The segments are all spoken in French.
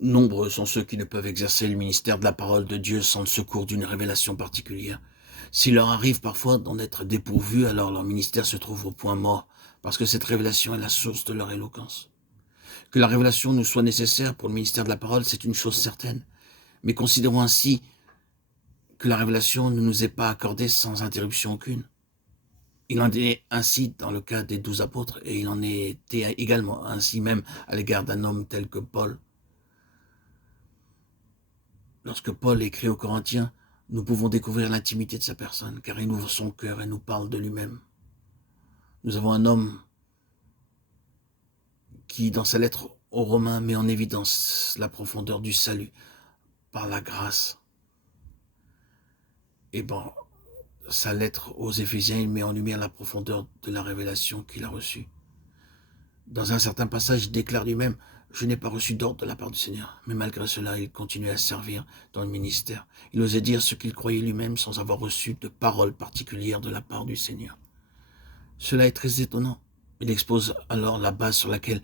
Nombreux sont ceux qui ne peuvent exercer le ministère de la parole de Dieu sans le secours d'une révélation particulière. S'il leur arrive parfois d'en être dépourvus, alors leur ministère se trouve au point mort, parce que cette révélation est la source de leur éloquence. Que la révélation nous soit nécessaire pour le ministère de la parole, c'est une chose certaine. Mais considérons ainsi que la révélation ne nous est pas accordée sans interruption aucune. Il en est ainsi dans le cas des 12 apôtres, et il en était également ainsi même à l'égard d'un homme tel que Paul. Lorsque Paul écrit aux Corinthiens, nous pouvons découvrir l'intimité de sa personne, car il ouvre son cœur et nous parle de lui-même. Nous avons un homme qui, dans sa lettre aux Romains, met en évidence la profondeur du salut par la grâce. Et dans sa lettre aux Éphésiens, il met en lumière la profondeur de la révélation qu'il a reçue. Dans un certain passage, il déclare lui-même: « Je n'ai pas reçu d'ordre de la part du Seigneur. » Mais malgré cela, il continuait à servir dans le ministère. Il osait dire ce qu'il croyait lui-même sans avoir reçu de parole particulière de la part du Seigneur. Cela est très étonnant. Il expose alors la base sur laquelle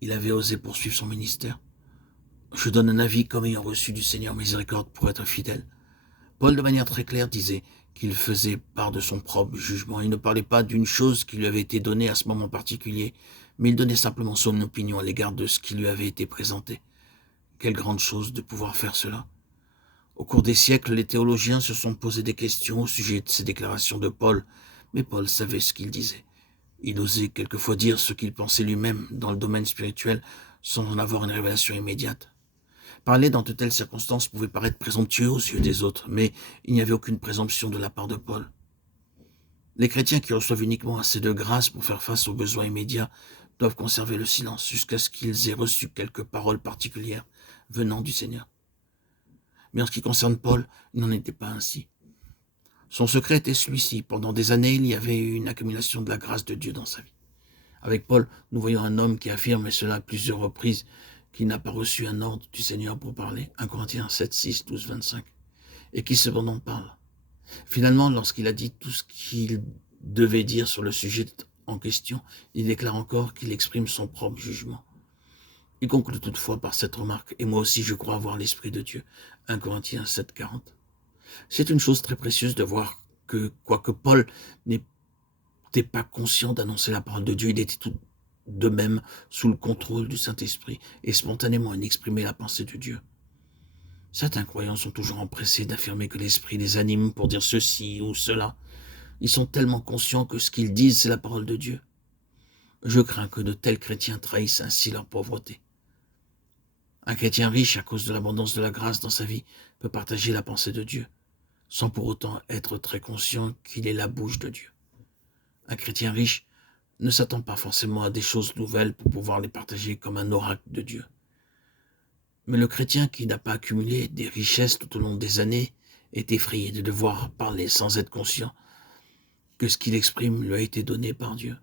il avait osé poursuivre son ministère. « Je donne un avis comme ayant reçu du Seigneur miséricorde pour être fidèle. » Paul, de manière très claire, disait qu'il faisait part de son propre jugement. Il ne parlait pas d'une chose qui lui avait été donnée à ce moment particulier, mais il donnait simplement son opinion à l'égard de ce qui lui avait été présenté. Quelle grande chose de pouvoir faire cela. Au cours des siècles, les théologiens se sont posé des questions au sujet de ces déclarations de Paul, mais Paul savait ce qu'il disait. Il osait quelquefois dire ce qu'il pensait lui-même dans le domaine spirituel sans en avoir une révélation immédiate. Parler dans de telles circonstances pouvait paraître présomptueux aux yeux des autres, mais il n'y avait aucune présomption de la part de Paul. Les chrétiens qui reçoivent uniquement assez de grâce pour faire face aux besoins immédiats doivent conserver le silence jusqu'à ce qu'ils aient reçu quelques paroles particulières venant du Seigneur. Mais en ce qui concerne Paul, il n'en était pas ainsi. Son secret était celui-ci. Pendant des années, il y avait eu une accumulation de la grâce de Dieu dans sa vie. Avec Paul, nous voyons un homme qui affirme, et cela à plusieurs reprises, qu'il n'a pas reçu un ordre du Seigneur pour parler, 1 Corinthiens 7, 6, 12, 25, et qui cependant parle. Finalement, lorsqu'il a dit tout ce qu'il devait dire sur le sujet en question, il déclare encore qu'il exprime son propre jugement. Il conclut toutefois par cette remarque: « Et moi aussi je crois avoir l'Esprit de Dieu », 1 Corinthiens 7, 40. C'est une chose très précieuse de voir que, quoique Paul n'était pas conscient d'annoncer la parole de Dieu, il était tout de même sous le contrôle du Saint-Esprit et spontanément il exprimait la pensée de Dieu. Certains croyants sont toujours empressés d'affirmer que l'Esprit les anime pour dire ceci ou cela. Ils sont tellement conscients que ce qu'ils disent, c'est la parole de Dieu. Je crains que de tels chrétiens trahissent ainsi leur pauvreté. Un chrétien riche, à cause de l'abondance de la grâce dans sa vie, peut partager la pensée de Dieu, sans pour autant être très conscient qu'il est la bouche de Dieu. Un chrétien riche ne s'attend pas forcément à des choses nouvelles pour pouvoir les partager comme un oracle de Dieu. Mais le chrétien qui n'a pas accumulé des richesses tout au long des années est effrayé de devoir parler sans être conscient que ce qu'il exprime lui a été donné par Dieu.